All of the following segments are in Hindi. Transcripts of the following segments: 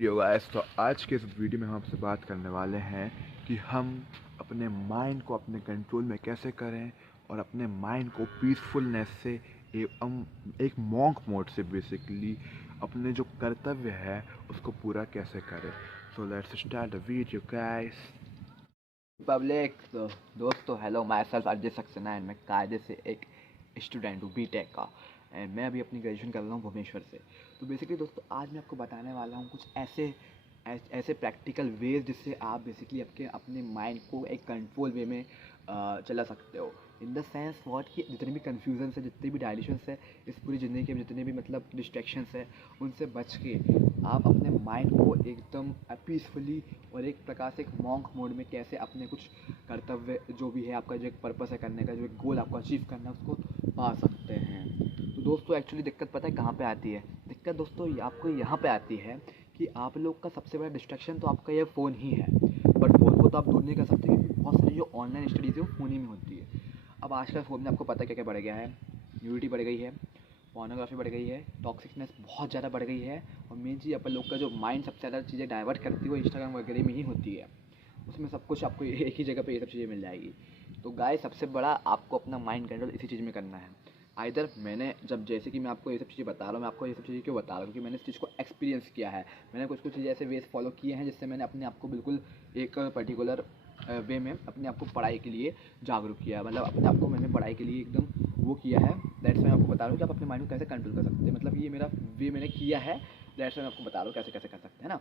यो गाइस, तो आज के इस वीडियो में हम आपसे बात करने वाले हैं कि हम अपने माइंड को अपने कंट्रोल में कैसे करें और अपने माइंड को पीसफुलनेस से एक मॉन्क मोड से बेसिकली अपने जो कर्तव्य है उसको पूरा कैसे करें। So let's start the video guys. Public तो दोस्तों, hello, my self Ajay Saxena and मैं कायदे से एक स्टूडेंट हूँ बीटेक का। एंड मैं अभी अपनी ग्रेजुएशन कर रहा हूँ भुवनेश्वर से। तो बेसिकली दोस्तों, आज मैं आपको बताने वाला हूँ कुछ ऐसे प्रैक्टिकल वेज जिससे आप बेसिकली अपने माइंड को एक कंट्रोल वे में चला सकते हो। इन द सेंस वॉट कि जितने भी कन्फ्यूजन है, जितने भी डायलिशंस है इस पूरी ज़िंदगी के, जितने भी मतलब डिस्ट्रैक्शंस है, उनसे बच के आप अपने माइंड को एकदम पीसफुली और एक प्रकार से एक मॉन्क मोड में कैसे अपने कुछ कर्तव्य जो भी है, आपका जो एक पर्पस है करने का, जो एक गोल आपको अचीव करना है, उसको पा सकते हैं। तो दोस्तों, एक्चुअली दिक्कत पता है कहाँ पे आती है? दिक्कत दोस्तों आपको यहाँ पे आती है कि आप लोग का सबसे बड़ा डिस्ट्रैक्शन तो आपका ये फ़ोन ही है। बट फ़ोन को तो आप दूर नहीं कर सकते, क्योंकि बहुत सारी जो ऑनलाइन स्टडीज़ है वो फ़ोन ही में होती है। अब आजकल फ़ोन में आपको पता है क्या क्या बढ़ गया है। न्यूडिटी बढ़ गई है, पोर्नोग्राफी बढ़ गई है, टॉक्सिकनेस बहुत ज़्यादा बढ़ गई है, और मेन चीज़ अपन लोग का जो माइंड सबसे ज़्यादा चीज़ें डाइवर्ट करती है वो इंस्टाग्राम वगैरह में ही होती है। उसमें सब कुछ आपको एक ही जगह पे ये सब चीज़ें मिल जाएगी। तो गाइस, सबसे बड़ा आपको अपना माइंड कंट्रोल इसी चीज़ में करना है। आइदर मैंने जब, जैसे कि मैं आपको ये सब चीज़ें बता रहा हूँ, मैं आपको ये सब चीज़ें क्यों बता रहा हूँ, क्योंकि मैंने इस चीज़ को एक्सपीरियंस किया है। मैंने कुछ कुछ चीज़ें ऐसे वेज फॉलो किए हैं जिससे मैंने अपने आप को बिल्कुल एक पर्टिकुलर वे में अपने आप को पढ़ाई के लिए जागरूक किया है। मतलब अपने आप को मैंने पढ़ाई के लिए एकदम वो किया है। दैट्स मैं आपको बता रहा हूँ कि आप अपने माइंड को कैसे कंट्रोल कर सकते हैं। मतलब ये मेरा वे मैंने किया है। दैट्स मैं आपको बता रहा हूँ कैसे कैसे कर सकते हैं ना।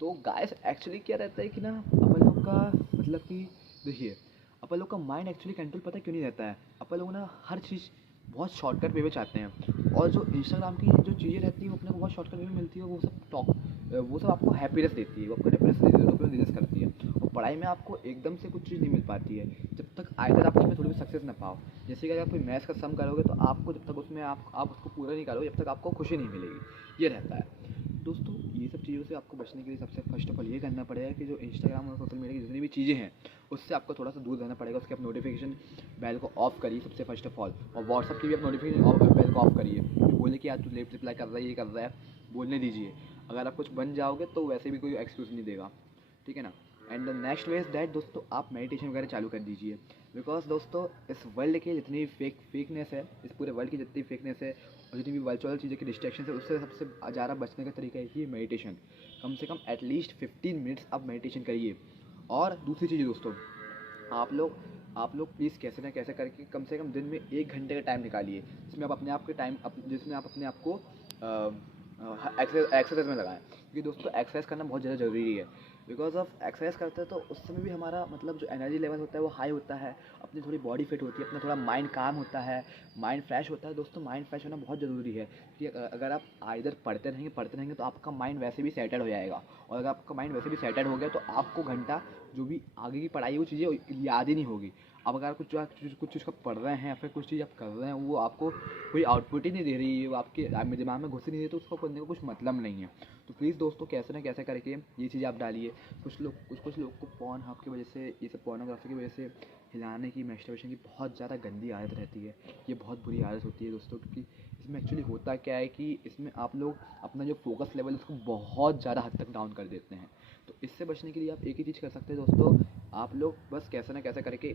तो गाइस, एक्चुअली क्या रहता है कि ना, अपन लोग का मतलब कि देखिए, अपन लोग का माइंड एक्चुअली कंट्रोल पता क्यों नहीं रहता है? अपन लोग ना हर चीज़ बहुत शॉर्टकट वे में चाहते हैं, और जो इंस्टाग्राम की जो चीज़ें रहती हैं वो अपने को बहुत शॉर्टकट वे में मिलती है। वो सब आपको हैप्पीनेस देती है, वो आपको हैप्पीनेस देती है, डोपामिन रिलीज करती है। और पढ़ाई में आपको एकदम से कुछ चीज़ नहीं मिल पाती है जब तक आइदर आप उसमें थोड़ी भी सक्सेस ना पाओ। जैसे कि अगर आप कोई मैथ्स का सम करोगे तो आपको जब तक उसमें आप उसको पूरा नहीं करोगे, जब तक आपको खुशी नहीं मिलेगी। ये रहता है दोस्तों। ये सब चीज़ों से आपको बचने के लिए सबसे फर्स्ट ऑफ ऑल ये करना पड़ेगा कि जो इंस्टाग्राम और सोशल मीडिया की जितनी भी चीज़ें हैं उससे आपको थोड़ा सा दूर रहना पड़ेगा। उसके आप नोटिफिकेशन बेल को ऑफ करिए सबसे फर्स्ट ऑफ ऑल, और व्हाट्सअप की भी आप नोटिफिकेशन बेल को ऑफ करिए। क्योंकि बोले कि आज तू लेट रिप्लाई कर रहा है, ये कर रहा है, बोलने दीजिए। अगर आप कुछ बन जाओगे तो वैसे भी कोई एक्सक्यूज़ नहीं देगा, ठीक है ना। And the next way is that दोस्तों, आप मेडिटेशन वगैरह चालू कर दीजिए। बिकॉज दोस्तों, इस वर्ल्ड की जितनी फेकनेस है, इस पूरे वर्ल्ड की जितनी फेकनेस है और जितनी भी वर्चुअल चीज़ों की डिस्ट्रैक्शन है, उससे सबसे ज़्यादा बचने का तरीका एक ही है, मेडिटेशन। कम से कम एटलीस्ट 15 मिनट्स आप मेडिटेशन करिए। और दूसरी चीज़ दोस्तों, आप लोग प्लीज़ कैसे ना कैसे करके कम से कम दिन में 1 घंटे का टाइम निकालिए, जिसमें आप अपने आप के टाइम जिसमें आप अपने आप को एक्सरसाइज में लगाएं। क्योंकि दोस्तों, एक्सरसाइज करना बहुत ज़्यादा ज़रूरी है। बिकॉज ऑफ एक्सरसाइज करते हैं तो उस समय भी हमारा मतलब जो एनर्जी लेवल होता है वो हाई होता है, अपनी थोड़ी बॉडी फिट होती है, अपना थोड़ा माइंड काम होता है, माइंड फ्रेश होता है। दोस्तों, माइंड फ्रेश होना बहुत ज़रूरी है, कि अगर आप इधर पढ़ते रहेंगे तो आपका माइंड वैसे भी सेटल हो जाएगा। और अगर आपका माइंड वैसे भी सेटल हो गया तो आपको घंटा जो भी आगे की पढ़ाई वो चीज़ें याद ही नहीं होगी। अब अगर कुछ चीज़ का पढ़ रहे हैं या फिर कुछ चीज़ आप कर रहे हैं, वो आपको कोई आउटपुट ही नहीं दे रही है, वो आपके दिमाग में घुस ही नहीं रही, तो उसको करने का कुछ मतलब नहीं है। तो प्लीज़ दोस्तों, कैसे ना कैसे करके ये चीज़ आप डालिए। कुछ लोग को पॉर्न हब की वजह से, ये सब पोर्नोग्राफी की वजह से हिलाने की, मैस्टरबेशन की बहुत ज़्यादा गंदी आदत रहती है। ये बहुत बुरी आदत होती है दोस्तों, क्योंकि इसमें एक्चुअली होता क्या है कि इसमें आप लोग अपना जो फोकस लेवल है उसको बहुत ज़्यादा हद तक डाउन कर देते हैं। तो इससे बचने के लिए आप एक ही चीज़ कर सकते हैं दोस्तों, आप लोग बस कैसे ना कैसे करके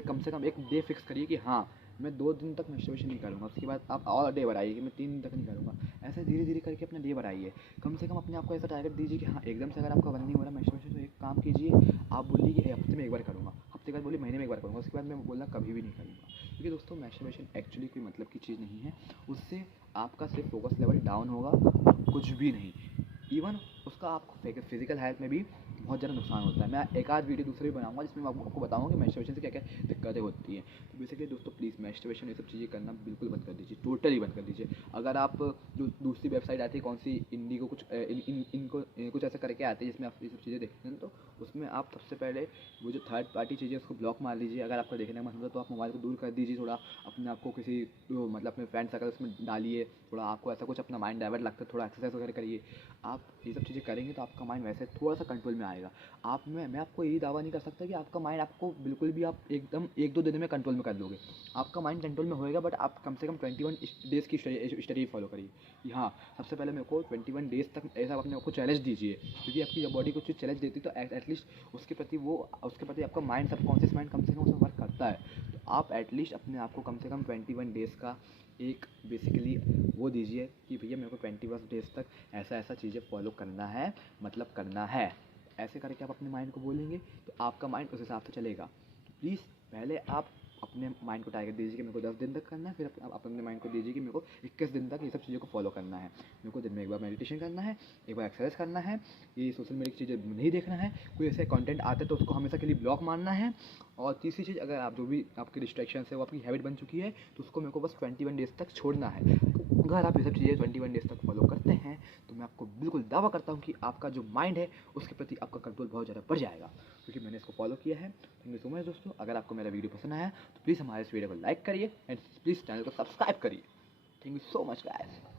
कम से कम एक डे फिक्स करिए कि हाँ, मैं 2 दिन तक मैस्टरबेशन नहीं करूँगा। उसके बाद आप और डे बढ़ाइए कि मैं 3 दिन तक नहीं करूँगा। ऐसे धीरे धीरे करके अपना डे बढ़ाइए। कम से कम अपने आप को ऐसा टारगेट दीजिए कि हाँ, एकदम से अगर आपका बंद नहीं हो रहा मैस्टरबेशन तो एक काम कीजिए, आप बोलिए कि हफ्ते में एक बार करूँगा, हफ्ते के बाद बोलिए महीने में एक बार करूँगा, उसके बाद मैं बोलना कभी भी नहीं करूँगा। क्योंकि दोस्तों, मैस्टरबेशन एक्चुअली कोई मतलब की चीज़ नहीं है। उससे आपका सिर्फ फोकस लेवल डाउन होगा, कुछ भी नहीं। इवन उसका आपको फिजिकल हेल्थ में भी बहुत ज़्यादा नुकसान होता है। मैं एक आध वीडियो दूसरी भी बनाऊंगा जिसमें मैं आपको बताऊंगा कि मैस्टरबेशन से क्या क्या दिक्कतें होती हैं। तो बेसिकली दोस्तों, प्लीज़ मैस्टरबेशन ये सब चीज़ें करना बिल्कुल बंद कर दीजिए, टोटली बंद कर दीजिए। अगर आप जो दूसरी वेबसाइट आती है, कौन सी, इंडिगो कुछ इनको कुछ ऐसा करके आती है जिसमें आप ये सब चीज़ें देखते हैं, तो उसमें आप सबसे पहले वो जो थर्ड पार्टी चीज़ें उसको ब्लॉक मार लीजिए। अगर आपको देखने का मन होता है तो आप मोबाइल को दूर कर दीजिए थोड़ा, अपने आप को किसी मतलब अपने फ्रेंड सर्कल उसमें डालिए। थोड़ा आपको ऐसा कुछ अपना माइंड डाइवर्ट लगता है, थोड़ा एक्सरसाइज वगैरह करिए। आप ये सब चीज़ें करेंगे तो आपका माइंड वैसे थोड़ा सा कंट्रोल में आएगा। मैं आपको यही दावा नहीं कर सकता कि आपका माइंड आपको बिल्कुल भी आप एकदम 1-2 दिन में कंट्रोल में कर लोगे। आपका माइंड कंट्रोल में होएगा, बट आप कम से कम 21 डेज़ की स्टडी फॉलो करिए कि हाँ, सबसे पहले मेरे को 21 डेज़ तक ऐसा अपने आप को चैलेंज दीजिए, क्योंकि आपकी जब बॉडी कुछ चैलेंज देती है तो एटलीस्ट उसके प्रति आपका माइंड, सबकॉन्शियस माइंड कम से कम उसमें वर्क करता है। तो आप एटलीस्ट अपने आप को कम से कम 21 डेज़ का एक बेसिकली वो दीजिए कि भैया मेरे को 21 डेज़ तक ऐसा चीज़ें फॉलो करना है, मतलब करना है। ऐसे करके आप अपने माइंड को बोलेंगे तो आपका माइंड उस हिसाब से चलेगा। प्लीज़ पहले आप अपने माइंड को टारगेट दीजिए कि मेरे को 10 दिन तक करना है, फिर आप अपने माइंड को दीजिए कि मेरे को 21 दिन तक ये सब चीज़ों को फॉलो करना है। मेरे को दिन में एक बार मेडिटेशन करना है, एक बार एक्सरसाइज करना है, ये सोशल मीडिया की चीज़ें नहीं देखना है, कोई ऐसे कंटेंट आता है तो उसको हमेशा के लिए ब्लॉक मारना है। और तीसरी चीज़, अगर आप जो भी आपकी डिस्ट्रैक्शन है वो आपकी हैबिट बन चुकी है तो उसको मेरे को बस 21 डेज़ तक छोड़ना है। अगर आप ये सब चीज़ें 21 डेज़ तक फॉलो करते हैं तो मैं आपको बिल्कुल दावा करता हूँ कि आपका जो माइंड है उसके प्रति आपका कंट्रोल बहुत ज़्यादा बढ़ जाएगा, क्योंकि मैंने इसको फॉलो किया है। थैंक यू सो मच दोस्तों। अगर आपको मेरा वीडियो पसंद आया तो प्लीज़ हमारे इस वीडियो को लाइक करिए एंड प्लीज़ चैनल को सब्सक्राइब करिए। Thank you so much guys.